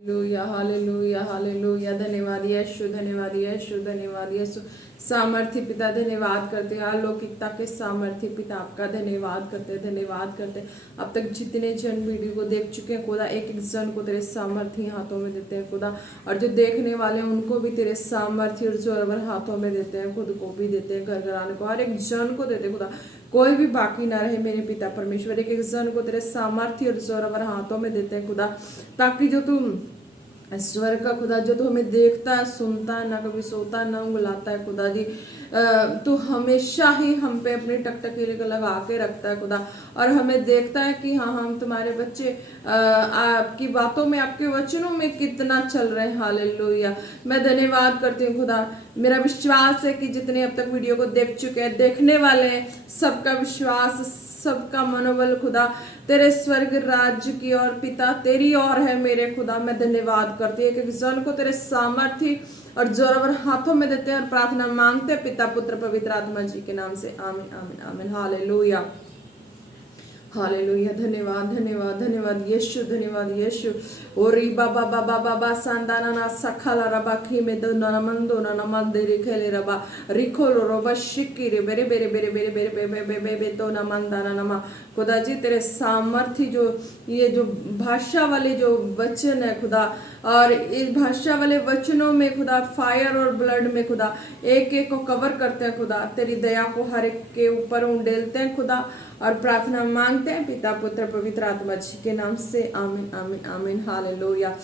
Hallelujah hallelujah hallelujah. धन्यवाद यीशु, धन्यवाद यीशु, धन्यवाद यीशु। सामर्थ्य पिता धन्यवाद करते हैं, अलौकिकता के सामर्थ्य पिता आपका धन्यवाद करते हैं, धन्यवाद करते हैं। अब तक जितने जन वीडियो को देख चुके हैं खुदा, एक एक जन को तेरे सामर्थ्य हाथों में देते हैं खुदा, और जो देखने वाले हैं उनको भी तेरे सामर्थ्य और जोरवर हाथों में देते हैं, खुद को भी देते हैं, घर घर आने को हर एक जन को देते हैं खुदा, कोई भी बाकी ना रहे मेरे पिता परमेश्वर। एक एक जन को तेरे सामर्थ्य और जोरवर हाथों में देते हैं खुदा, ताकि जो तुम स्वर्ग का खुदा, जो तू हमें देखता है, सुनता है, ना कभी सोता है ना उंगलाता है खुदा जी, तू हमेशा ही हम पे अपनी टकटकीले को लगा के रखता है खुदा, और हमें देखता है कि हाँ हम तुम्हारे बच्चे आपकी बातों में, आपके वचनों में कितना चल रहे हैं। हालेलुया। मैं धन्यवाद करती हूँ खुदा, मेरा विश्वास है कि जितने अब तक वीडियो को देख चुके हैं, देखने वाले हैं, सबका विश्वास, सबका मनोबल खुदा तेरे स्वर्ग राज्य की और पिता तेरी ओर है मेरे खुदा। मैं धन्यवाद करती हूँ कि जन को तेरे सामर्थ्य और जोरवर हाथों में देते हैं और प्रार्थना मांगते हैं पिता पुत्र पवित्र आत्मा जी के नाम से, आमीन आमीन आमीन। Hallelujah hallelujah. धन्यवाद धन्यवाद धन्यवाद यीशु, धन्यवाद यीशु। ओरी बाबा बाबा बाबा सांदाना ना सखाला रबा खीमे दो ना मंदो ना मंदे रिखेले रबा रिखोलो रबा शिकी रे बेरे बेरे बेरे बेरे बेरे बेरे बेरे बेरे तो ना मंदाना नमा। खुदा जी तेरे सामर्थ्य जो ये जो भाषा वाले जो वचन है खुदा, और इस भाषा वाले वचनों में खुदा फायर और ब्लड में खुदा एक एक को कवर करते हैं खुदा, तेरी दया को हर एक के ऊपर उंडेलते हैं खुदा, और प्रार्थना मांगते हैं पिता पुत्र पवित्र आत्मा जी के नाम से, आमीन आमीन आमीन। Hallelujah.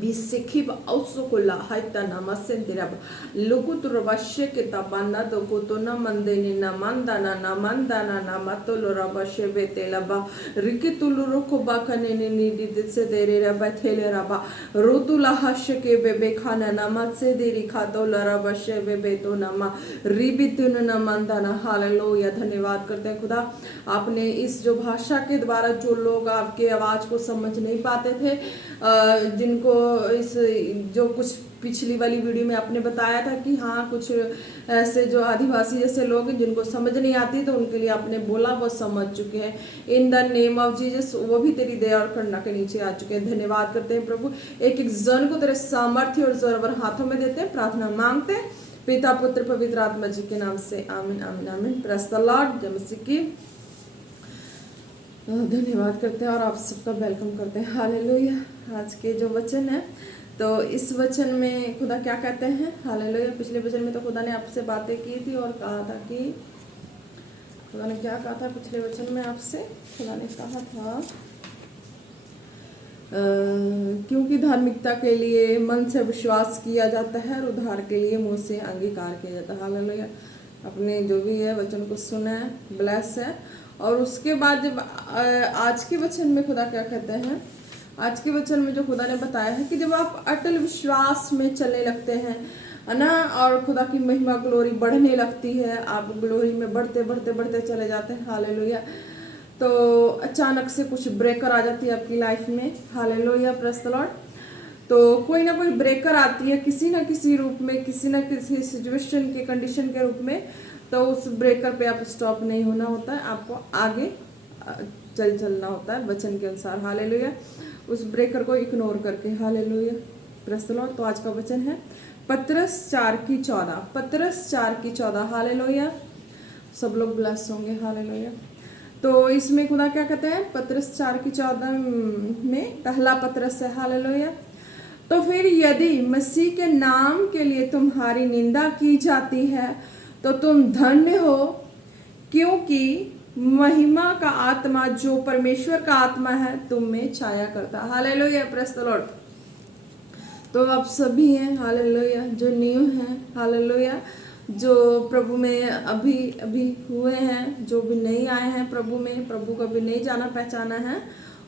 Bisikib ausokola haita namasendirab lukuturaba sheketa banda dokotona mandeni namandana namandana namatoloraba shebetelaba rikituluroko bakaneni niditsedere teleraba rotula hasheke bebekana namatsediri khatolaraba shebebeto nama रिबितुन नमंदना। हालेलुया। धन्यवाद करते हैं खुदा, आपने इस जो भाषा के द्वारा जो लोग आपके आवाज को समझ नहीं पाते थे, जिनको इस जो कुछ पिछली वाली वीडियो में आपने बताया था कि हाँ कुछ ऐसे जो आदिवासी जैसे लोग हैं जिनको समझ नहीं आती, तो उनके लिए आपने बोला वो समझ चुके हैं। इन द नेम ऑफ जीसस वो भी तेरी दया और करुणा के नीचे आ चुके हैं। धन्यवाद करते हैं प्रभु, एक एक जन को तेरे सामर्थ्य और जोरवर हाथों में देते हैं, प्रार्थना मांगते हैं पिता पुत्र पवित्र आत्मा जी के नाम से, आमीन आमीन आमीन। Praise the Lord. जय मसीह की। धन्यवाद करते हैं और आप सबका वेलकम करते हैं। हालेलुया। आज के जो वचन है, तो इस वचन में खुदा क्या कहते हैं। हालेलुया। पिछले वचन में तो खुदा ने आपसे बातें की थी और कहा था कि खुदा ने क्या कहा था पिछले वचन में आपसे, खुदा ने कहा था क्योंकि धार्मिकता के लिए मन से विश्वास किया जाता है और उद्धार के लिए मुंह से अंगीकार किया जाता है। हालेलुया। अपने जो भी है वचन को सुना है, ब्लेस है। और उसके बाद जब आज के वचन में खुदा क्या कहते हैं, आज के वचन में जो खुदा ने बताया है कि जब आप अटल विश्वास में चलने लगते हैं ना, और खुदा की महिमा ग्लोरी बढ़ने लगती है, आप ग्लोरी में बढ़ते बढ़ते बढ़ते चले जाते हैं। हालेलुया। तो अचानक से कुछ ब्रेकर आ जाती है आपकी लाइफ में। हालेलुया। Praise the Lord. तो कोई ना कोई ब्रेकर आती है किसी ना किसी रूप में, किसी ना किसी सिचुएशन के कंडीशन के रूप में, तो उस ब्रेकर पे आप स्टॉप नहीं होना होता है, आपको आगे चलना होता है वचन के अनुसार। हालेलुया। उस ब्रेकर को इग्नोर करके। हालेलुया। Praise the Lord. तो आज का वचन है पतरस 4:14। पतरस 4:14। हालेलुया। सब लोग ब्लेस होंगे। हालेलुया। तो इसमें खुदा क्या कहते हैं, पतरस 4:14 में पहला पतरस है। हालेलुया। तो फिर यदि मसीह के नाम के लिए तुम्हारी निंदा की जाती है तो तुम धन्य हो, क्योंकि महिमा का आत्मा जो परमेश्वर का आत्मा है तुम में छाया करता। हालेलुया। Praise the Lord. तो आप सभी हैं, हालेलुया, जो न्यू हैं, हालेलुया, जो प्रभु में अभी अभी हुए हैं, जो भी नहीं आए हैं प्रभु में, प्रभु को भी नहीं जाना पहचाना है,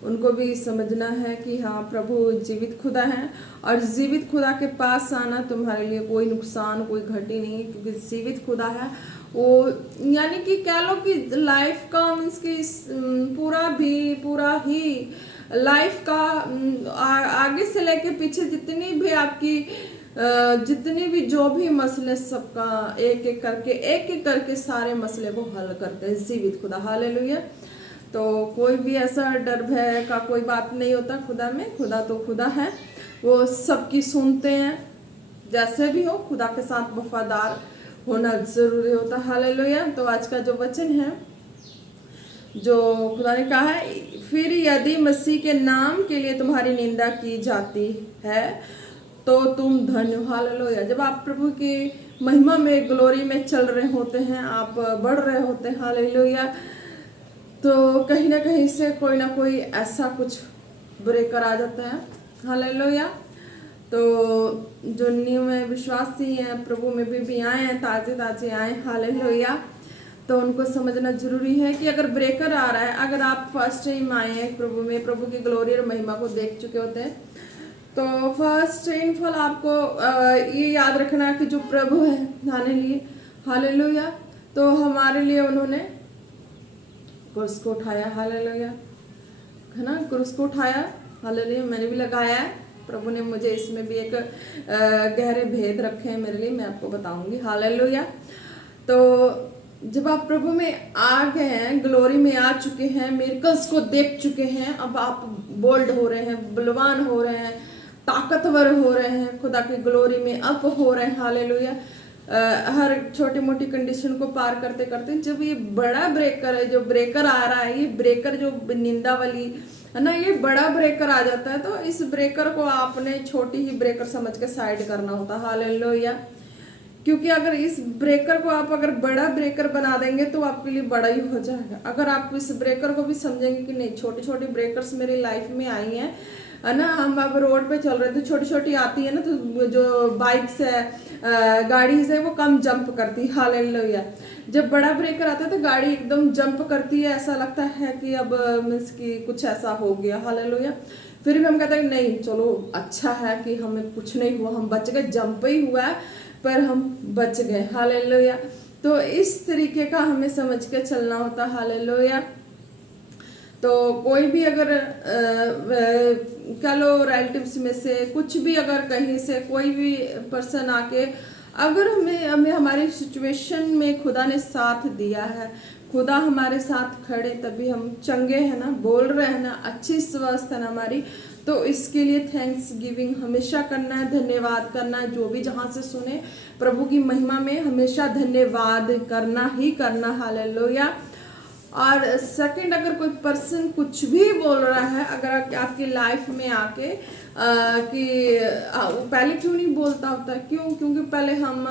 उनको भी समझना है कि हाँ प्रभु जीवित खुदा है, और जीवित खुदा के पास आना तुम्हारे लिए कोई नुकसान कोई घटी नहीं है, क्योंकि जीवित खुदा है वो, यानी कि कह लो कि लाइफ का मीन्स की पूरा ही लाइफ का आगे से लेके पीछे जितनी भी आपकी जितनी भी जो भी मसले, सबका एक एक करके सारे मसले को हल करते हैं जीवित खुदा। हालेलुया। तो कोई भी ऐसा डर भय का कोई बात नहीं होता खुदा में। खुदा तो खुदा है, वो सबकी सुनते हैं। जैसे भी हो खुदा के साथ वफादार होना जरूरी होता है। हालेलुया। तो आज का जो वचन है, जो खुदा ने कहा है, फिर यदि मसीह के नाम के लिए तुम्हारी निंदा की जाती है तो तुम धन्य हो। हालेलुया। जब आप प्रभु की महिमा में, ग्लोरी में चल रहे होते हैं, आप बढ़ रहे होते हैं, हालेलुया, तो कहीं ना कहीं से कोई ना कोई ऐसा कुछ ब्रेकर आ जाता है। हालेलुया। तो जो न्यू में विश्वासी हैं, प्रभु में भी आए हैं, ताजे ताजे आए, हालेलुया, तो उनको समझना जरूरी है कि अगर ब्रेकर आ रहा है, अगर आप फर्स्ट टाइम आए हैं प्रभु में, प्रभु की ग्लोरी और महिमा को देख चुके होते हैं, तो फर्स्ट इनफॉल आपको ये याद रखना कि जो प्रभु है, हालेलुया, तो हमारे लिए उन्होंने क्रूस को उठाया। हालेलुया, है ना, क्रूस को उठाया। हालेलुया। मैंने भी लगाया है। प्रभु ने मुझे इसमें भी एक गहरे भेद रखे हैं मेरे लिए, मैं आपको बताऊंगी। हालेलुया। तो जब आप प्रभु में आ गए हैं, ग्लोरी में आ चुके हैं, मिरेकल्स को देख चुके हैं, अब आप बोल्ड हो रहे हैं, बलवान हो रहे हैं, ताकतवर हो रहे हैं, खुदा की ग्लोरी में अप हो रहे हैं। हालेलुया। हर छोटी मोटी कंडीशन को पार करते करते जब ये बड़ा ब्रेकर है, जो ब्रेकर आ रहा है, ये ब्रेकर जो निंदा वाली है ना, ये बड़ा ब्रेकर आ जाता है, तो इस ब्रेकर को आपने छोटी ही ब्रेकर समझ के साइड करना होता है। हालेलुया। क्योंकि अगर इस ब्रेकर को आप अगर बड़ा ब्रेकर बना देंगे तो आपके लिए बड़ा ही हो जाएगा। अगर आप इस ब्रेकर को भी समझेंगे कि नहीं, छोटी छोटी ब्रेकर्स मेरी लाइफ में आई हैं, है ना, हम अब रोड पे चल रहे थे, छोटी छोटी आती है ना, तो जो बाइक्स है, गाड़ीज है, वो कम जंप करती है। हालेलुया। जब बड़ा ब्रेकर आता है तो गाड़ी एकदम जंप करती है, ऐसा लगता है कि अब मीन्स की कुछ ऐसा हो गया। हालेलुया। फिर भी हम कहते हैं नहीं, चलो अच्छा है कि हमें कुछ नहीं हुआ, हम बच गए, जंप ही हुआ है पर हम बच गए। हालेलुया। तो इस तरीके का हमें समझ के चलना होता। हालेलुया। तो कोई भी अगर कह लो रिलेटिव्स में से कुछ भी, अगर कहीं से कोई भी पर्सन आके अगर हमें हमारी सिचुएशन में खुदा ने साथ दिया है, खुदा हमारे साथ खड़े, तभी हम चंगे हैं ना, बोल रहे हैं ना, अच्छी स्वास्थ्य है ना हमारी, तो इसके लिए थैंक्स गिविंग हमेशा करना है, धन्यवाद करना है। जो भी जहाँ से सुने प्रभु की महिमा में हमेशा धन्यवाद करना ही करना। हालेलुया। और सेकंड, अगर कोई पर्सन कुछ भी बोल रहा है, अगर आपकी लाइफ में आके कि वो पहले क्यों नहीं बोलता होता, क्यों? क्योंकि पहले हम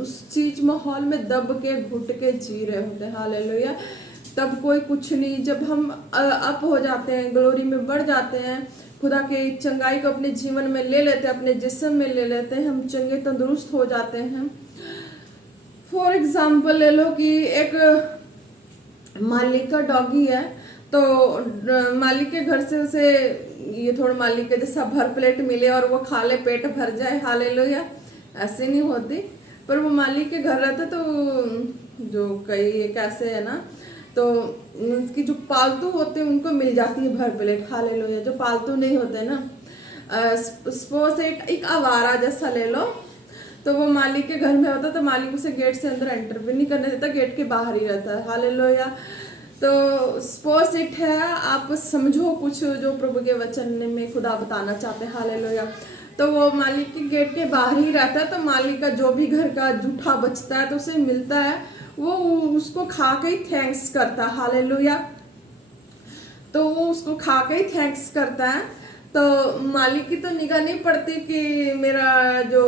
उस चीज माहौल में दब के घुट के जी रहे होते हैं। हालेलुया। तब कोई कुछ नहीं। जब हम अप हो जाते हैं, ग्लोरी में बढ़ जाते हैं, खुदा के चंगाई को अपने जीवन में ले लेते हैं, अपने जिस्म में ले लेते हैं, हम चंगे तंदुरुस्त हो जाते हैं। फॉर एग्जाम्पल ले लो कि एक मालिक का डॉगी है, तो मालिक के घर से उसे ये थोड़ा मालिक के जैसा भर प्लेट मिले और वो खा ले, पेट भर जाए। हालेलुया। ऐसे नहीं होती, पर वो मालिक के घर रहता, तो जो कई एक ऐसे है ना, तो उसकी जो पालतू होते हैं उनको मिल जाती है भर प्लेट। हालेलुया। जो पालतू नहीं होते ना, सपोज एक आवारा जैसा ले लो, तो वो मालिक के घर में होता, तो मालिक उसे गेट से अंदर एंटर भी नहीं करने देता, गेट के बाहर ही रहता है। हालेलुया। तो सपोज इट है, आप समझो कुछ जो प्रभु के वचन में खुदा बताना चाहते हैं। हालेलुया। तो वो मालिक के गेट के बाहर ही रहता है, तो मालिक का जो भी घर का जूठा बचता है तो उसे मिलता है, वो उसको खा के ही थैंक्स करता है। हालेलुया। तो वो उसको खा के ही थैंक्स करता है। तो मालिक की तो निगाह नहीं पड़ती कि मेरा जो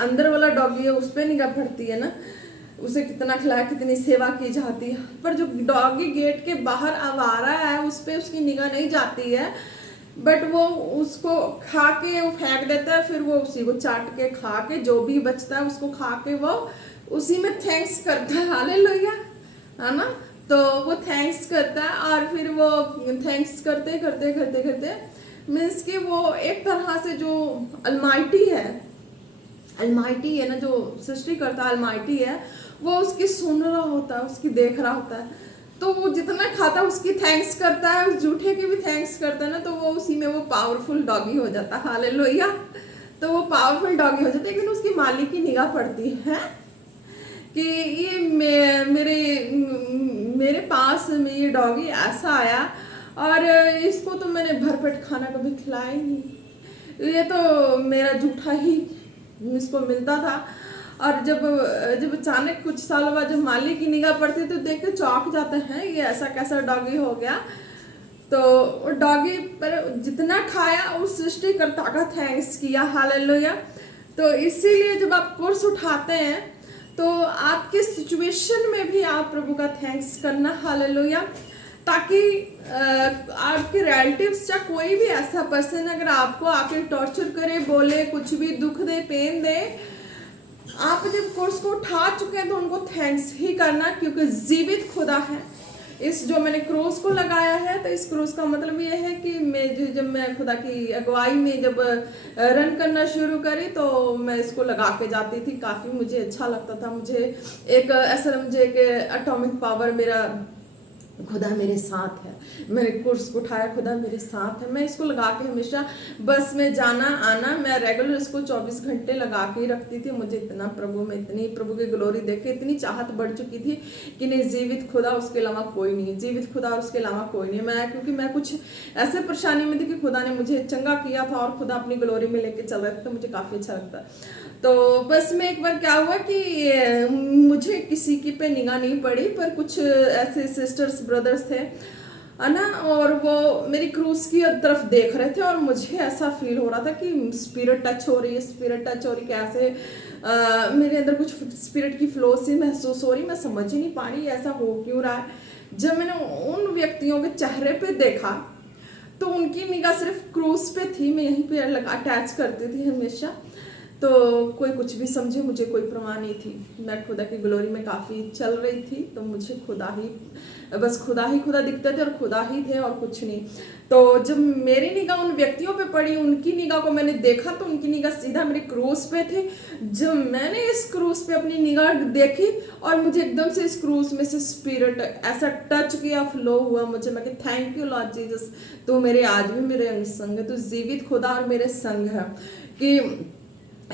अंदर वाला डॉगी है उस पर निगाह पड़ती है ना, उसे कितना खिलाया, कितनी सेवा की जाती है, पर जो डॉगी गेट के बाहर आवारा है उस पर उसकी निगाह नहीं जाती है, बट वो उसको खा के वो फेंक देता है, फिर वो उसी को चाट के खा के जो भी बचता है उसको खा के वो उसी में थैंक्स करता है। हालेलुया, है ना। तो वो थैंक्स करता है और फिर वो थैंक्स करते करते करते करते मीन्स कि वो एक तरह से जो अलमाइटी है ना, जो सृष्टि करता अलमाइटी है, वो उसकी सुन रहा होता है, उसकी देख रहा होता है, तो वो जितना खाता है उसकी थैंक्स करता है, उस जूठे की भी थैंक्स करता है ना, तो वो उसी में वो पावरफुल डॉगी हो जाता है। हालेलुया। तो वो पावरफुल डॉगी हो जाता है, लेकिन उसकी मालिक की निगाह पड़ती है कि ये मेरे पास में ये डॉगी ऐसा आया और इसको तो मैंने भरपेट खाना कभी खिलाया ही नहीं, ये तो मेरा जूठा ही इसको मिलता था। और जब जब अचानक कुछ सालों बाद जब मालिक की निगाह पड़ती तो देख के चौंक जाते हैं, ये ऐसा कैसा डॉगी हो गया। तो डॉगी पर जितना खाया उस सृष्टिकर्ता का थैंक्स किया, हालेलुया। तो इसीलिए जब आप कोर्स उठाते हैं तो आपके सिचुएशन में भी आप प्रभु का थैंक्स करना, हालेलुया। ताकि आपके रिलेटिव्स या कोई भी ऐसा पर्सन अगर आपको आके टॉर्चर करे, बोले, कुछ भी दुख दे, पेन दे, आप जब कोर्स को उठा चुके हैं तो उनको थैंक्स ही करना, क्योंकि जीवित खुदा है। इस जो मैंने क्रोस को लगाया है, तो इस क्रोस का मतलब ये है कि जब मैं खुदा की अगुवाई में जब रन करना शुरू करी तो मैं इसको लगा के जाती थी। काफ़ी मुझे अच्छा लगता था। मुझे एक ऐसा समझे कि एटॉमिक पावर, मेरा खुदा मेरे साथ है। मैंने कोर्स को उठाया, खुदा मेरे साथ है। मैं इसको लगा के हमेशा बस में जाना आना, मैं रेगुलर इसको 24 घंटे लगा के ही रखती थी। मुझे इतना प्रभु में, इतनी प्रभु की ग्लोरी देख के इतनी चाहत बढ़ चुकी थी कि नहीं, जीवित खुदा उसके अलावा कोई नहीं, जीवित खुदा उसके अलावा कोई नहीं। क्योंकि मैं कुछ ऐसे परेशानी में थी कि खुदा ने मुझे चंगा किया था और खुदा अपनी ग्लोरी में लेके चल रहे थे, तो मुझे काफ़ी अच्छा लगता। तो बस में एक बार क्या हुआ कि मुझे किसी की पे निगाह नहीं पड़ी, पर कुछ ऐसे सिस्टर्स ब्रदर्स थे ना, और वो मेरी क्रूज की तरफ देख रहे थे और मुझे ऐसा फील हो रहा था कि स्पिरिट टच हो रही है, स्पिरिट टच हो रही, कैसे मेरे अंदर कुछ स्पिरिट की फ्लो सी महसूस हो रही, मैं समझ ही नहीं पा रही ऐसा हो क्यों रहा है। जब मैंने उन व्यक्तियों के चेहरे पे देखा तो उनकी निगाह सिर्फ क्रूज पे थी, मैं यहीं पे अटैच करती थी हमेशा। तो कोई कुछ भी समझे, मुझे कोई परवाह नहीं थी। मैं खुदा की ग्लोरी में काफ़ी चल रही थी, तो मुझे खुदा ही, बस खुदा ही खुदा दिखते थे और खुदा ही थे और कुछ नहीं। तो जब मेरी निगाह उन व्यक्तियों पे पड़ी, उनकी निगाह को मैंने देखा तो उनकी निगाह सीधा मेरे क्रूज पे थी। जब मैंने इस क्रूज पे अपनी निगाह देखी और मुझे एकदम से इस क्रूज में से स्पिरिट ऐसा टच किया, फ्लो हुआ मुझे। मैं कि थैंक यू लॉर्ड जीसस, तू मेरे आज भी मेरे संग है, तू जीवित खुदा और मेरे संग है। कि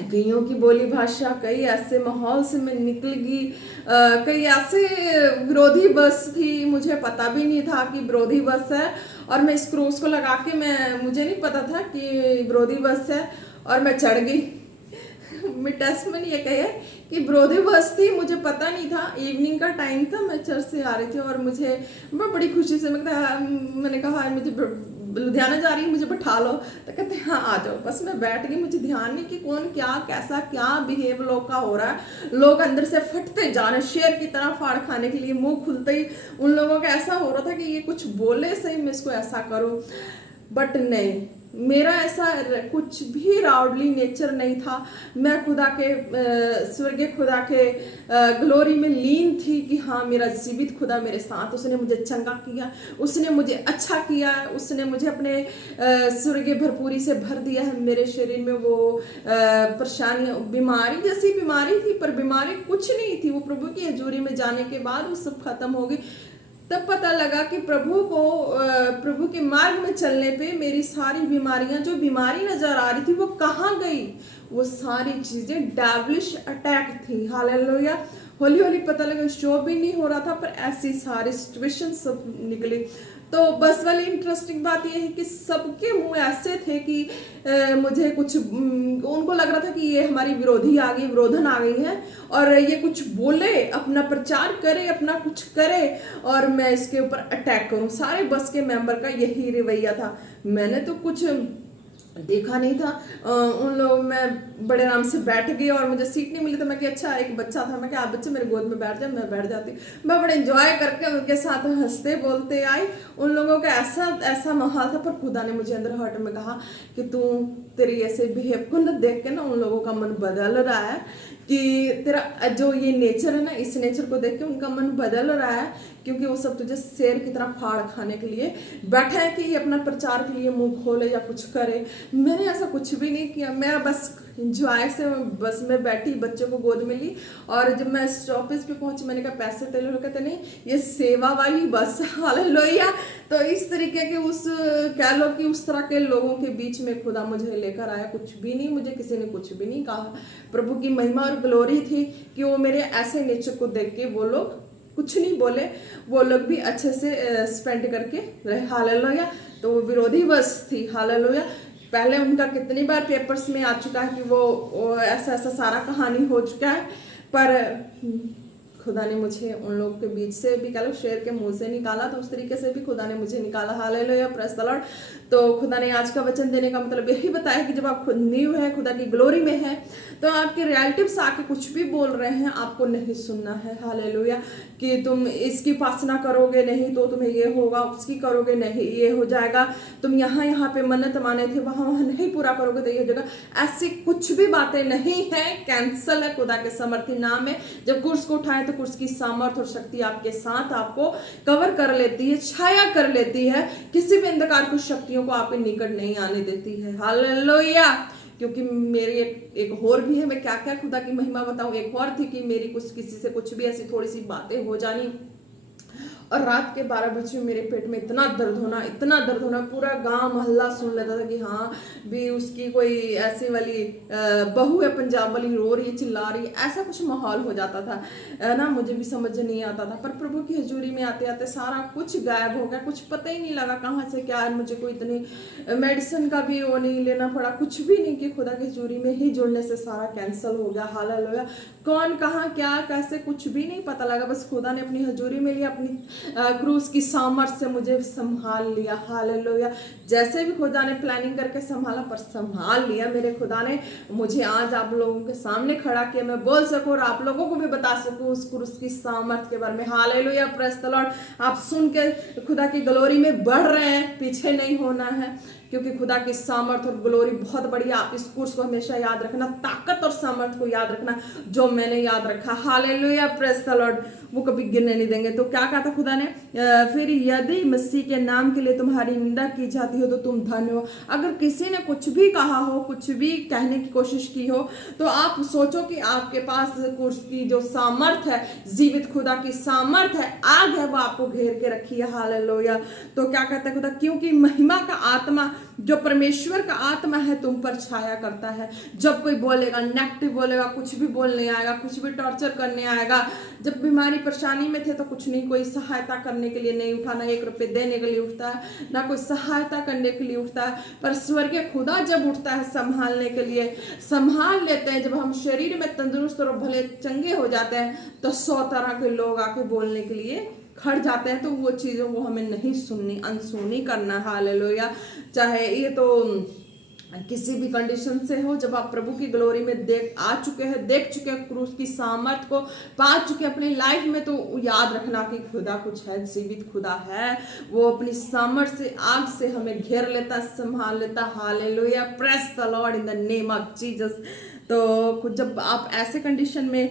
कईयों की बोली भाषा, कई ऐसे माहौल से मैं निकल गई, कई ऐसे विरोधी बस थी, मुझे पता भी नहीं था कि विरोधी बस है, और मैं इस क्रूज को लगा के मुझे नहीं पता था कि विरोधी बस है और मैं चढ़ गई। टेस्ट में ये कहे कि विरोधी बस थी, मुझे पता नहीं था। इवनिंग का टाइम था, मैं चर्च से आ रही थी और मैं बड़ी खुशी से मैंने कहा मुझे लुधियाना जा रही है, मुझे बैठा लो। तो कहते हैं हाँ आ जाओ। बस मैं बैठ गई, मुझे ध्यान नहीं कि कौन क्या कैसा क्या बिहेव लोग का हो रहा है। लोग अंदर से फटते जा रहे, शेर की तरह फाड़ खाने के लिए मुंह खुलते ही उन लोगों का ऐसा हो रहा था कि ये कुछ बोले सही मैं इसको ऐसा करूं, बट नहीं, मेरा ऐसा कुछ भी राउडली नेचर नहीं था। मैं खुदा के स्वर्गीय खुदा के ग्लोरी में लीन थी कि हाँ मेरा जीवित खुदा मेरे साथ, उसने मुझे चंगा किया, उसने मुझे अच्छा किया, उसने मुझे अपने स्वर्गीय भरपूरी से भर दिया है। मेरे शरीर में वो परेशानियाँ, बीमारी जैसी बीमारी थी, पर बीमारी कुछ नहीं थी। वो प्रभु की हजूरी में जाने के बाद वो सब खत्म हो गई। तब पता लगा कि प्रभु के मार्ग में चलने पे मेरी सारी बीमारियां, जो बीमारी नजर आ रही थी वो कहाँ गई, वो सारी चीजें डेविलिश अटैक थी। हालेलुया। हौली हौली पता लगा, शो भी नहीं हो रहा था, पर ऐसी सारी सिचुएशन सब निकली। तो बस वाली इंटरेस्टिंग बात यह है कि सबके मुंह ऐसे थे कि मुझे कुछ उनको लग रहा था कि ये हमारी विरोधी आ गई, विरोधन आ गई है और ये कुछ बोले, अपना प्रचार करे, अपना कुछ करे और मैं इसके ऊपर अटैक करूं। सारे बस के मेंबर का यही रवैया था। मैंने तो कुछ देखा नहीं था। उन लोग, मैं बड़े आराम से बैठ गई और मुझे सीट नहीं मिली, तो मैं कि अच्छा एक बच्चा था, मैं कि आप बच्चे मेरे गोद में बैठ जाए, मैं बैठ जाती। मैं बड़े एंजॉय करके उनके साथ हंसते बोलते आई। उन लोगों का ऐसा माहौल था, पर खुदा ने मुझे अंदर हार्ट में कहा कि तू तेरी ऐसे बिहेव को न देख के ना उन लोगों का मन बदल रहा है, कि तेरा जो ये नेचर है ना, इस नेचर को देख के उनका मन बदल रहा है, क्योंकि वो सब तुझे शेर की तरह फाड़ खाने के लिए बैठा है कि अपना प्रचार के लिए मुंह खोले या कुछ करे। मैंने ऐसा कुछ भी नहीं किया। मैं बस इंजॉय से बस में बैठी, बच्चों को गोद में ली और जब मैं स्टॉपेज पे पहुंची मैंने कहा पैसे दे लो। कहते नहीं, ये सेवा वाली बस है। हालेलुया। तो इस तरीके के कह लो कि उस तरह के लोगों के बीच में खुदा मुझे लेकर आया। कुछ भी नहीं, मुझे किसी ने कुछ भी नहीं कहा। प्रभु की महिमा और ग्लोरी थी कि वो मेरे ऐसे नेचर को देख के वो लोग कुछ नहीं बोले, वो लोग भी अच्छे से स्पेंड करके रहे। हालेलुया। तो वो विरोधी बस थी। हालेलुया। पहले उनका कितनी बार पेपर्स में आ चुका है कि वो ऐसा ऐसा सारा कहानी हो चुका है, पर खुदा ने मुझे उन लोगों के बीच से भी कह लो शेर के मुंह से निकाला, तो उस तरीके से भी खुदा ने मुझे निकाला। Hallelujah, praise the Lord. तो खुदा ने आज का वचन देने का मतलब यही बताया कि जब आप खुद न्यू है, खुदा की ग्लोरी में है, तो आपके रिलेटिव्स आके कुछ भी बोल रहे हैं, आपको नहीं सुनना है। हालेलुया। कि तुम इसकी उपासना करोगे नहीं तो तुम्हें ये होगा, उसकी करोगे नहीं ये हो जाएगा, तुम यहाँ पे मन्नत माने थे वहां नहीं पूरा करोगे तो ये हो जाएगा। ऐसी कुछ भी बातें नहीं है, कैंसल है खुदा के समर्थी नाम में। जब कुर्स को उठाए तो कुर्स की सामर्थ और शक्ति आपके साथ आपको कवर कर लेती है, छाया कर लेती है, किसी भी अंधकार की शक्तियों को आपके निकट नहीं आने देती है। हालेलुया। क्योंकि मेरी एक और भी है, मैं क्या क्या खुदा की महिमा बताऊं। एक और थी कि मेरी कुछ किसी से कुछ भी ऐसी थोड़ी सी बातें हो जानी और रात के 12 बजे मेरे पेट में इतना दर्द होना, पूरा गांव मोहल्ला सुन लेता था कि हाँ भी उसकी कोई ऐसी वाली बहू है पंजाब वाली, रो रही है, चिल्ला रही है, ऐसा कुछ माहौल हो जाता था ना। मुझे भी समझ नहीं आता था, पर प्रभु की हजूरी में आते आते सारा कुछ गायब हो गया, कुछ पता ही नहीं लगा कहाँ से क्या है। मुझे कोई इतनी मेडिसिन का भी वो नहीं लेना पड़ा, कुछ भी नहीं, कि खुदा की हजूरी में ही जुड़ने से सारा कैंसिल हो गया। हालेलुया। कौन कहाँ क्या कैसे कुछ भी नहीं पता लगा, बस खुदा ने अपनी हजूरी में लिया, अपनी क्रूस की सामर्थ से मुझे संभाल लिया। हालेलुया। जैसे भी खुदा ने प्लानिंग करके संभाला, पर संभाल लिया मेरे खुदा ने। मुझे आज आप लोगों के सामने खड़ा किया, मैं बोल सकूं और आप लोगों को भी बता सकूं उस क्रूस की सामर्थ के बारे में। Hallelujah, praise the Lord. आप सुन के खुदा की ग्लोरी में बढ़ रहे हैं, पीछे नहीं होना है, क्योंकि खुदा की सामर्थ और ग्लोरी बहुत बढ़िया। आप इस कोर्स को हमेशा याद रखना, ताकत और सामर्थ को याद रखना जो मैंने याद रखा। Hallelujah, praise the Lord. वो कभी गिरने नहीं देंगे। तो क्या कहा था खुदा ने, फिर यदि मसीह के नाम के लिए तुम्हारी निंदा की जाती हो तो तुम धन्य हो। अगर किसी ने कुछ भी कहा हो, कुछ भी कहने की कोशिश की हो, तो आप सोचो कि आपके पास कोर्स की जो सामर्थ है, जीवित खुदा की सामर्थ है, आग है, वो आपको घेर के रखी है। हालेलुया। तो क्या कहता है खुदा, क्योंकि महिमा का आत्मा, जो परमेश्वर का आत्मा है, तुम पर छाया करता है। जब कोई बोलेगा, नेगेटिव बोलेगा, कुछ भी बोलने आएगा, कुछ भी टॉर्चर करने आएगा, जब बीमारी परेशानी में थे तो कुछ नहीं, कोई सहायता करने के लिए नहीं उठा, ना 1 रुपये देने के लिए उठता है, ना कोई सहायता करने के लिए उठता है, पर स्वर्गीय खुदा जब उठता है संभालने के लिए, संभाल लेते हैं। जब हम शरीर में तंदुरुस्त और भले चंगे हो जाते हैं तो 100 तरह के लोग आके बोलने के लिए खड़ जाते हैं, तो वो चीज़ों को हमें नहीं सुननी, अनसुनी करना। हालेलुया। चाहे ये तो किसी भी कंडीशन से हो, जब आप प्रभु की ग्लोरी में देख चुके हैं क्रूस की सामर्थ को पा चुके अपनी लाइफ में, तो याद रखना कि खुदा कुछ है, जीवित खुदा है, वो अपनी सामर्थ से, आग से हमें घेर लेता, संभाल लेता। Hallelujah, praise the Lord in the name of Jesus. तो जब आप ऐसे कंडीशन में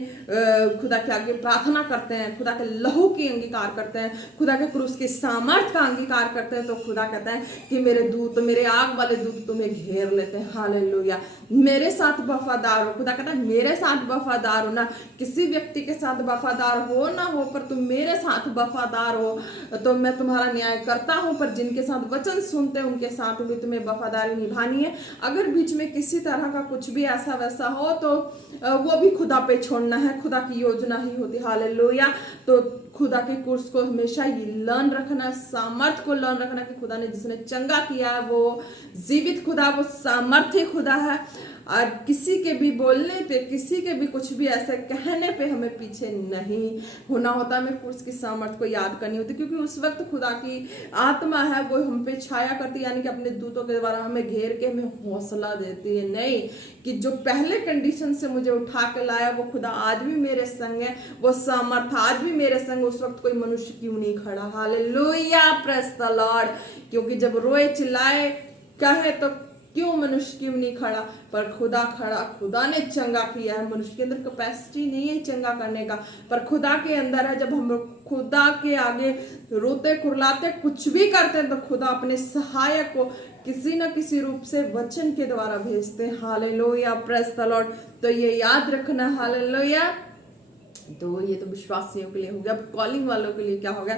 खुदा के आगे प्रार्थना करते हैं, खुदा के लहू की अंगीकार करते हैं, खुदा के क्रूस की सामर्थ का अंगीकार करते हैं, तो खुदा कहता है कि मेरे दूत, मेरे आग वाले दूत तुम्हें घेर लेते हैं। हालेलुया। मेरे साथ वफादार हो। खुदा कहता है मेरे साथ वफादार हो। ना किसी व्यक्ति के साथ वफादार हो ना हो, पर तुम मेरे साथ वफादार हो तो मैं तुम्हारा न्याय करता हूं। पर जिनके साथ वचन सुनते हैं उनके साथ भी तुम्हें वफादारी निभानी है। अगर बीच में किसी तरह का कुछ भी ऐसा वैसा हो तो वो भी खुदा पे छोड़ना है, खुदा की योजना ही होती। हालेलुया। तो खुदा के कोर्स को हमेशा ये लर्न रखना, सामर्थ को लर्न रखना कि खुदा ने जिसने चंगा किया है वो जीवित खुदा, वो सामर्थ्य खुदा है। और किसी के भी बोलने पे, किसी के भी कुछ भी ऐसे कहने पे हमें पीछे नहीं होना होता। हमें कोर्स की सामर्थ को याद करनी होती, क्योंकि उस वक्त खुदा की आत्मा है वो हम पे छाया करती है, यानी कि अपने दूतों के द्वारा हमें घेर के हमें हौसला देती है। नहीं कि जो पहले कंडीशन से मुझे उठा के लाया वो खुदा आज भी मेरे संग है, वो सामर्थ आज भी मेरे संग। उस वक्त कोई मनुष्य क्यों नहीं खड़ा। Hallelujah, praise the Lord. क्योंकि जब रोए चिल्लाए कहे तो क्यों मनुष्य क्यों नहीं खड़ा, पर खुदा खड़ा। खुदा ने चंगा किया है। मनुष्य के अंदर कैपेसिटी नहीं है चंगा करने का, पर खुदा के अंदर है। जब हम खुदा के आगे रोते कुरलाते कुछ भी करते हैं तो खुदा अपने सहायक को किसी न किसी रूप से वचन के द्वारा भेजते हैं। Hallelujah, praise the Lord. तो ये याद रखना। हालेलुया। तो ये तो विश्वासियों के लिए हो गया। अब कॉलिंग वालों के लिए क्या होगा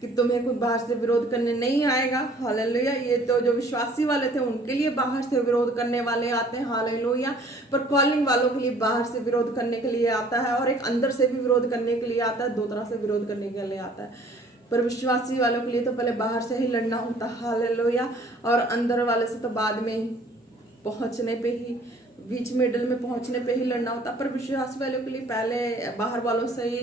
कि तुम्हें कोई बाहर से विरोध करने नहीं आएगा। हालेलुया। ये तो जो विश्वासी वाले थे उनके लिए बाहर से विरोध करने वाले आते हैं। हालेलुया। पर कॉलिंग वालों के लिए बाहर से विरोध करने के लिए आता है और एक अंदर से भी विरोध करने के लिए आता है, दो तरह से विरोध करने के लिए आता है। पर विश्वासी वालों के लिए तो पहले बाहर से ही लड़ना होता है। हालेलुया। और अंदर वाले से तो बाद में ही पहुंचने पे ही, बीच मिडल में पहुंचने पे ही लड़ना होता। पर विश्वास वालों के लिए पहले बाहर वालों से ही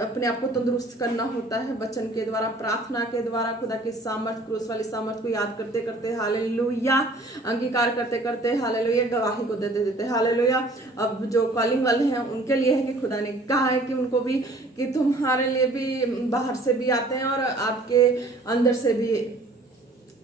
अपने आप को तंदुरुस्त करना होता है, वचन के द्वारा, प्रार्थना के द्वारा, खुदा की सामर्थ, क्रूस वाली सामर्थ को याद करते करते, हालेलुया, अंगीकार करते करते, हालेलुया, गवाही को देते देते, हालेलुया। अब जो कॉलिंग वाले हैं उनके लिए है कि खुदा ने कहा है कि उनको भी, कि तुम्हारे लिए भी बाहर से भी आते हैं और आपके अंदर से भी।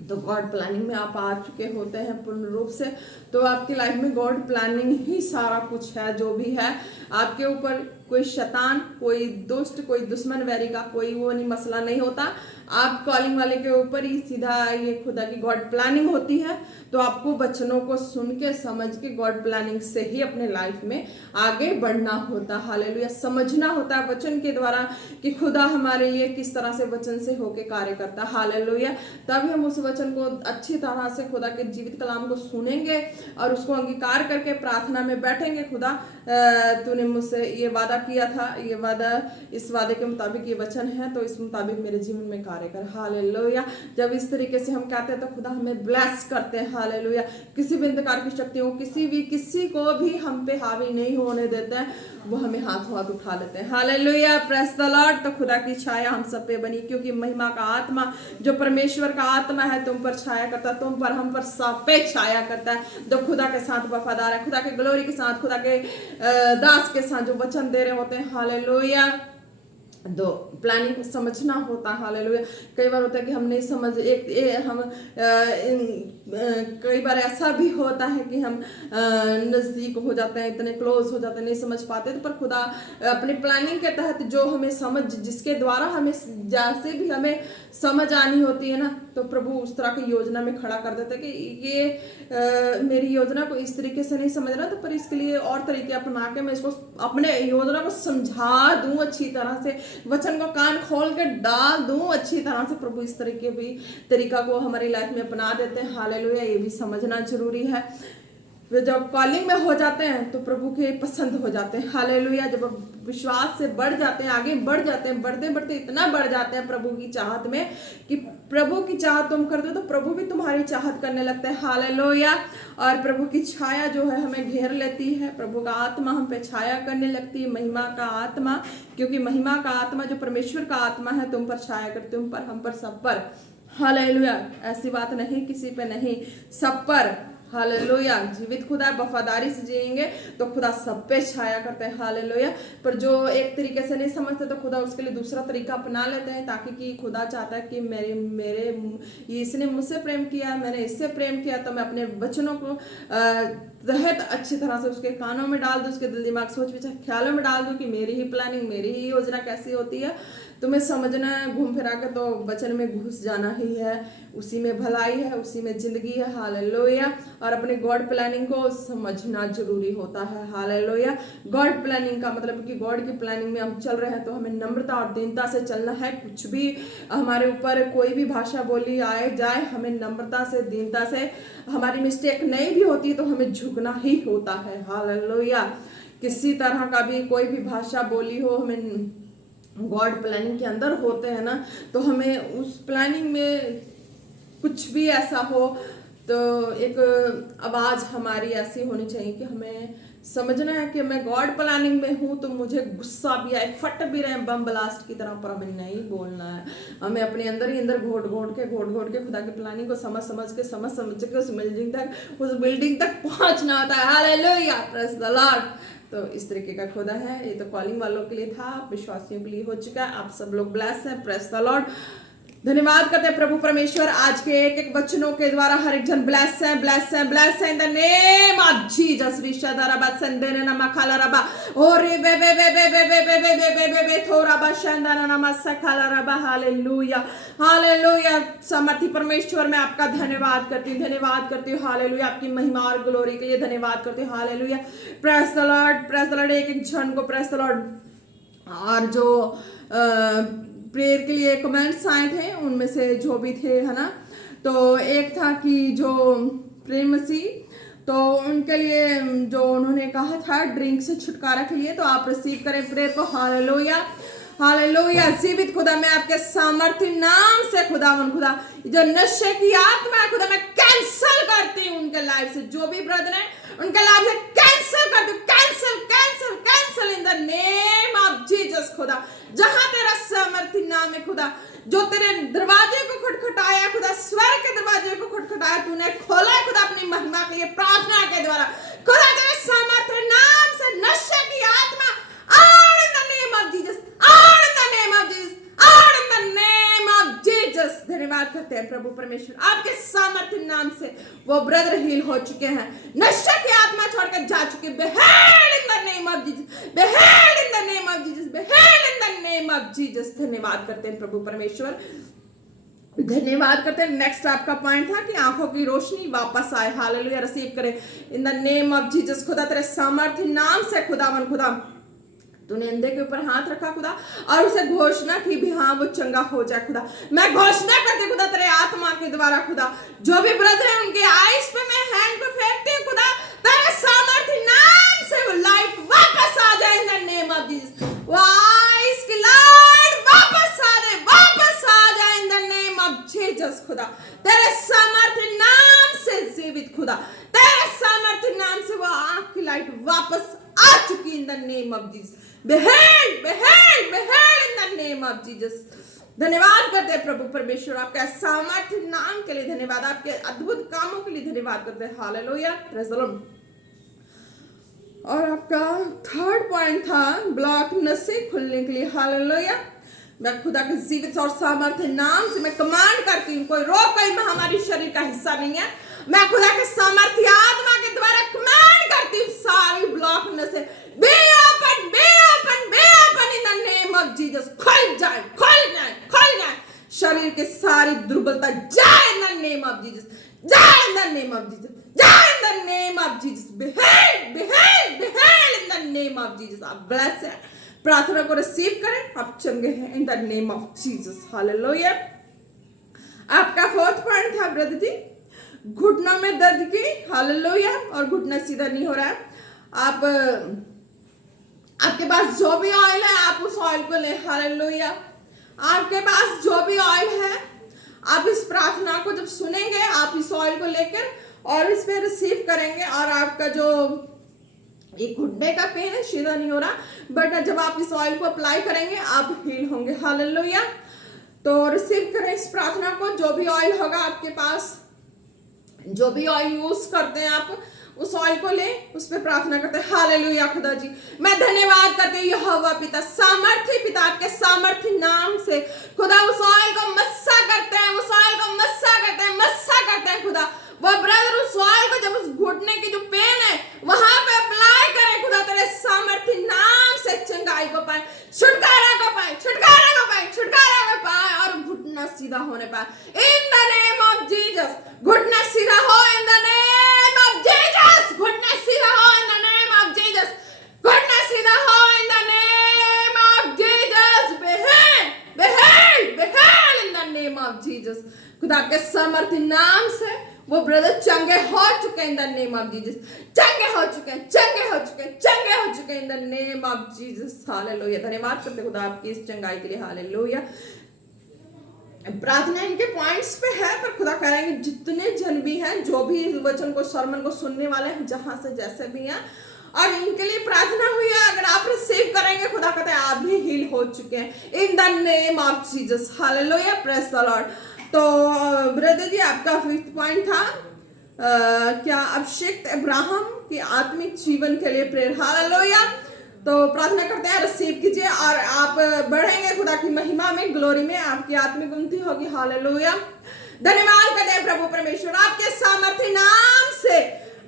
तो गॉड प्लानिंग में आप आ चुके होते हैं पूर्ण रूप से, तो आपकी लाइफ में गॉड प्लानिंग ही सारा कुछ है। जो भी है आपके ऊपर कोई शैतान, कोई दुष्ट, कोई दुश्मन वैरी का कोई वो नहीं, मसला नहीं होता। आप कॉलिंग वाले के ऊपर ही सीधा ये खुदा की गॉड प्लानिंग होती है। तो आपको वचनों को सुन के समझ के गॉड प्लानिंग से ही अपने लाइफ में आगे बढ़ना होता। हालेलुया। समझना होता है वचन के द्वारा कि खुदा हमारे लिए किस तरह से वचन से होके कार्य करता है। हालेलुया। तभी हम उस वचन को अच्छी तरह से, खुदा के जीवित कलाम को सुनेंगे और उसको अंगीकार करके प्रार्थना में बैठेंगे। खुदा तूने मुझसे ये वादा किया था, ये वादा, इस वादे के मुताबिक ये वचन है, तो इस मुताबिक मेरे जीवन में कार्य कर। हालेलुया। जब इस तरीके से हम कहते हैं तो खुदा हमें ब्लेस करते हैं। हालेलुया। किसी भी अंधकार की शक्तियों, किसी को भी हम पे हावी नहीं होने देते हैं, वो हमें हाथों हाथ उठा लेते हैं। हालेलुया। Praise the Lord. तो खुदा की छाया हम सब पे बनी, क्योंकि महिमा का आत्मा, जो परमेश्वर का आत्मा है, तुम पर छाया करता है, तुम पर, हम पर सब पे छाया करता है। जो खुदा के साथ वफादार है, खुदा के ग्लोरी के साथ, खुदा के दास के साथ जो वचन दे रहे होते हैं। हालेलुया। दो प्लानिंग को समझना होता है। हालेलुया। कई बार होता है कि हम नहीं समझ, कई बार ऐसा भी होता है कि हम नज़दीक हो जाते हैं, इतने क्लोज हो जाते हैं, नहीं समझ पाते। तो पर खुदा अपनी प्लानिंग के तहत जो हमें समझ, जिसके द्वारा हमें जैसे भी हमें समझ आनी होती है ना, तो प्रभु उस तरह की योजना में खड़ा कर देता है कि ये मेरी योजना को इस तरीके से नहीं समझ रहा, तो पर इसके लिए और तरीके अपना के मैं इसको अपने योजना को समझा दूं अच्छी तरह से, वचन को कान खोल के डाल दूं अच्छी तरह से। प्रभु इस तरीके भी तरीका को हमारी लाइफ में अपना देते हैं। हालेलुया। ये भी समझना जरूरी है। वे जब कॉलिंग में हो जाते हैं तो प्रभु के पसंद हो जाते हैं। हालेलुया। जब विश्वास से बढ़ जाते हैं, आगे बढ़ जाते हैं, बढ़ते बढ़ते इतना बढ़ जाते हैं प्रभु की चाहत में कि प्रभु की चाहत तुम करते हो तो प्रभु भी तुम्हारी चाहत करने लगते हैं। हालेलुया। और प्रभु की छाया जो है हमें घेर लेती है, प्रभु का आत्मा हम पे छाया करने लगती है, महिमा का आत्मा, क्योंकि महिमा का आत्मा जो परमेश्वर का आत्मा है तुम पर छाया करती, तुम पर, हम पर, सब पर। हालेलुया। ऐसी बात नहीं किसी पे नहीं, सब पर। हालेलुया। जीवित खुदा वफादारी से जिएंगे तो खुदा सब पे छाया करते हैं। हालेलुया। पर जो एक तरीके से नहीं समझते तो खुदा उसके लिए दूसरा तरीका अपना लेते हैं, ताकि कि खुदा चाहता है कि मेरे इसने मुझसे प्रेम किया, मैंने इससे प्रेम किया, तो मैं अपने वचनों को तहत अच्छी तरह से उसके कानों में डाल दूं, उसके दिल दिमाग सोच विचार ख्यालों में डाल दूं कि मेरी ही प्लानिंग, मेरी ही योजना कैसी होती है। तुम्हें समझना है, घूम फिरा के तो वचन में घुस जाना ही है, उसी में भलाई है, उसी में जिंदगी है। हालेलुया। और अपने गॉड प्लानिंग को समझना जरूरी होता है। हालेलुया। गॉड प्लानिंग का मतलब कि गॉड की प्लानिंग में हम चल रहे हैं तो हमें नम्रता और दीनता से चलना है। कुछ भी हमारे ऊपर कोई भी भाषा बोली आए जाए, हमें नम्रता से, दीनता से, हमारी मिस्टेक नहीं भी होती तो हमें झुकना ही होता है। हालेलुया। किसी तरह का भी कोई भी भाषा बोली हो, हमें गॉड प्लानिंग के अंदर होते हैं ना, तो हमें उस प्लानिंग में कुछ भी ऐसा हो तो एक आवाज हमारी ऐसी होनी चाहिए कि हमें समझना है कि मैं गॉड प्लानिंग में हूं, तो मुझे गुस्सा भी आए, फट भी रहे बम ब्लास्ट की तरह, पर हमें नहीं बोलना है। हमें अपने अंदर ही अंदर घोट घोट के खुदा की प्लानिंग को समझ के उस बिल्डिंग तक पहुंचना होता है। हालेलुया। Praise the Lord. तो इस तरीके का खुदा है। ये तो कॉलिंग वालों के लिए था, विश्वासियों के लिए हो चुका है। आप सब लोग ब्लेस हैं। Praise the Lord. धन्यवाद करते हैं प्रभु परमेश्वर, आज के एक एक वचनों के द्वारा हर एक जन ब्लेस है, ब्लेस है, ब्लेस है in the name of Jesus. रिशादाराबा संदेना नमखालाराबा ओरे बे बे बे बे बे बे बे बे बे बे बे बे थोराबा शंदाना नमसखालाराबा। हालेलुया। हालेलुया। समर्थी परमेश्वर, मैं आपका धन्यवाद करती हूँ। हालेलुया। आपकी महिमा और ग्लोरी के लिए धन्यवाद करती हूँ। Hallelujah. Praise the Lord. Praise the Lord. एक एक जन को प्रेज द लॉर्ड और जो प्रेयर के लिए कमेंट्स आए थे उनमें से जो भी थे, है ना, तो एक था कि जो प्रेम मसीह, तो उनके लिए जो उन्होंने कहा था ड्रिंक से छुटकारा के लिए, तो आप रिसीव करें प्रेयर को। Hallelujah, hallelujah. जीवित खुदा, मैं आपके सामर्थ्य नाम से खुदावन खुदा जो नशे की आत्मा है खुदा, मैं कैंसिल करती हूँ उनके लाइफ से। जो भी ब्रदर है उनके लाइफ से कैंसिल करती हूँ, cancel cancel cancel in the name of Jesus खुदा। जहां तेरा सामर्थ्य नाम है खुदा, जो तेरे दरवाजे को खटखटाया खुदा, स्वर्ग के दरवाजे को खटखटाया तूने, खोला है खुदा अपनी महिमा के लिए प्रार्थना के द्वारा खुदा। तेरे सामर्थ्य नाम से नशे की आत्मा out in the name of Jesus, out in the name of Jesus, out in the name of Jesus। धन्यवाद करते हैं प्रभु परमेश्वर, आपके सामर्थ्य नाम से वो ब्रदर हील हो चुके हैं, नशे की आत्मा छोड़कर जा चुके। behead in the name of Jesus, behead in the name of Jesus, behead in the name of Jesus। धन्यवाद करते हैं प्रभु परमेश्वर, धन्यवाद करते हैं। नेक्स्ट आपका पॉइंट था कि आंखों की रोशनी वापस आए। हालेलुया, रिसीव करें इन द नेम ऑफ जीसस खुदा। तेरे सामर्थ्य नाम से खुदावन खुदा तूने अंधे के ऊपर हाथ रखा खुदा और उसे घोषणा की भी हाँ वो चंगा हो जाए खुदा। मैं घोषणा करती खुदा तेरे आत्मा के द्वारा खुदा, जो भी ब्रदर है उनके आईज पे मैं हैंड पे फेंकती हूँ खुदा, तेरे सामर्थ्य नाम से वो लाइट वापस आ जाए इन द नेम ऑफ जीसस। वो आईज की लाइट वापस आ जाए, वापस आ जाए इन द नेम ऑफ जीसस खुदा। तेरे सामर्थ्य नाम से जीवित खुदा, तेरे सामर्थ्य नाम से वो आंख की लाइट वापस आ चुकी इन the name of Jesus. behead, behead, behead in the name of Jesus। धन्यवाद करते हैं प्रभु परमेश्वर, आपके सामर्थ्य नाम के लिए धन्यवाद, आपके अद्भुत कामों के लिए धन्यवाद करते हैं। Hallelujah, praise the Lord. और आपका थर्ड पॉइंट था ब्लॉक नसें खुलने के लिए। हालेलुया, मैं खुदा के जीवित और सामर्थ्य नाम से मैं कमांड करती हूँ, कोई रोग कोई महामारी शरीर का हिस्सा नहीं है। मैं खुदा के सामर्थ्य आत्मा के द्वारा कमांड करती हूँ, सारी ब्लॉक नसें be open, be open, be open in the name of Jesus। खुल जाए, खुल जाए, खुल जाए। शरीर के सारी दुर्बलता जाए in the name of Jesus, जाए in the name of Jesus, जाए in the name of Jesus। behead, behead, behead in the name of Jesus। आप ब्लेस है, प्रार्थना को रिसीव करें, आप चंगे हैं in the name of Jesus। Hallelujah. आपका फोर्थ पॉइंट था ब्रदर जी घुटनों में दर्द की। हालेलुया, और घुटना सीधा नहीं हो रहा है। आप आपके पास जो भी ऑयल है आप उस ऑयल को ले। हालेलुया, आपके पास जो भी ऑयल है आप इस प्रार्थना को जब सुनेंगे आप इस ऑयल को लेकर और इस पे रिसीव करेंगे, और आपका जो ये घुटने का पेन है सीधा नहीं हो रहा, बट जब आप इस ऑयल को अप्लाई करेंगे आप हील होंगे। हालेलुया, तो रिसीव करें इस प्रार्थना को। जो भी ऑयल होगा आपके पास, जो भी ऑयल यूज करते हैं आप उस ऑयल को ले, उस पर प्रार्थना करते हैं। हालेलुया खुदा जी, मैं धन्यवाद करती हूँ यहोवा पिता, सामर्थ्य पिता, आपके सामर्थ्य नाम से खुदा उस ऑयल को मस्सा करते हैं, उस ऑयल को मस्सा करते हैं, मस्सा करते हैं खुदा। वो ब्रदर उस ऑयल को जब उस घुटने की जो पेन है वहां पे अप्लाई करें खुदा, तेरे सामर्थ्य नाम से चंगाई को पाए, छुटकारा को पाए, छुटकारा को पाए, छुटकारा को पाए, और घुटना सीधा होने पाए इन द नेम ऑफ जीसस। घुटना सीधा हो इन द नेम ऑफ जीसस, घुटना सीधा हो इन द नेम ऑफ जीसस, घुटना सीधा हो इन the name of Jesus. behead, behead, behead in the name of Jesus। खुदा के सामर्थ्य नाम से वो ब्रदर चंगे हो चुके in the name of Jesus, चंगे हो चुके हैं, चंगे हो चुके हैं, चंगे हो चुके हैं इन the name of Jesus. Hallelujah, धन्यवाद करते खुदा आपकी इस चंगाई के लिए। हालेलुया। प्रार्थना इनके पॉइंट्स पे है, पर खुदा कह रहे हैं जितने जन भी हैं, जो भी वचन को सरमन को सुनने वाले हैं, जहां से जैसे भी हैं, और इनके लिए प्रार्थना हुई है, अगर आप रिसीव करेंगे खुदा कहते हैं आप भी हील हो चुके हैं इन the name of Jesus. Hallelujah, praise the Lord. तो ब्रदर जी आपका फिफ्थ पॉइंट था क्या अभिषेक अब्राहम के आत्मिक जीवन के लिए प्रेयर। हालेलुया, तो प्रार्थना करते हैं रिसीव कीजिए और आप बढ़ेंगे खुदा की महिमा में, ग्लोरी में, आपकी आत्मिक उन्नति होगी। हालेलुया, धन्यवाद करते हैं प्रभु परमेश्वर, आपके सामर्थ्य नाम से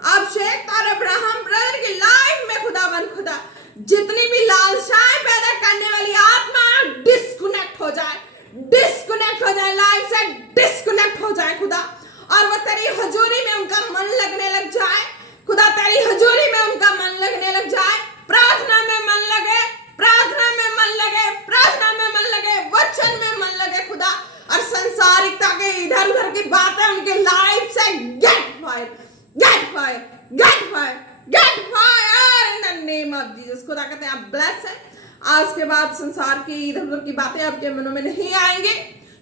अभिषेक और अब्राहम ब्रदर की लाइफ में खुदावन खुदा जितनी भी लालसाएं पैदा करने वाली आत्मा डिस्कनेक्ट हो जाए, डिस्कनेक्ट हो जाए, लाइफ से डिस्कनेक्ट हो जाए खुदा, और वो तेरी हजूरी में उनका मन लगने लग जाए खुदा, तेरी हजूरी में उनका मन लगने लग जाए, प्रार्थना में मन लगे, प्रार्थना में मन खुदा कहते हैं आप ब्लेस हैं। आज के बाद संसार की इधर उधर की बातें आपके मनों में नहीं आएंगे,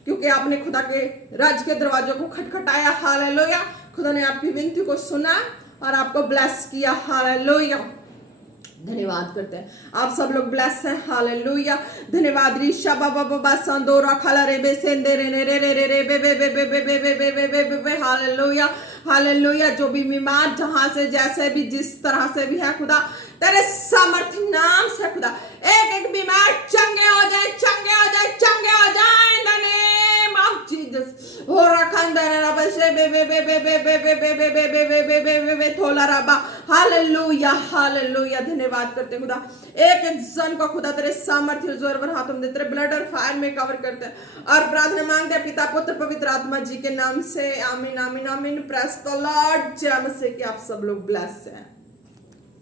क्योंकि आपने खुदा के राज्य के दरवाजों को खटखटाया। हालेलुया। खुदा ने आपकी विनती को सुना और आपको ब्लेस किया। हालेलुया। धन्यवाद करते हैं, आप सब लोग ब्लेस हैं। हालेलुया। धन्यवाद। रीशा बाबा बाबा संदोरा खाला रे बे सेंदे रे रे रे रे रे रे बे बे बे बे बे बे बे बे बे बे बे बे। हालेलुया। हालेलुया। जो भी बीमार जहां से जैसे भी जिस तरह से भी है खुदा, तेरे सामर्थ्य नाम से खुदा एक एक बीमार चंगे हो जाए, चंगे हो जाए, चंगे हो जाए इन द नेम ऑफ जीसस। हो रखंदे रे बे बे बे बे बे बे बे बे बे बे बे बे बे बे बे बे थोला रबा। हालेलुया। हालेलुया। धन्यवाद करते हैं खुदा, एक एक जन को खुदा तेरे सामर्थ्य जोर पर हाथों में तेरे ब्लड और फायर में कवर करते हैं और प्रार्थना मांगते हैं पिता पुत्र पवित्र आत्मा जी के नाम से। आमीन आमीन आमीन। Praise the Lord. जय मसीह की आप सब लोग ब्लेस हैं।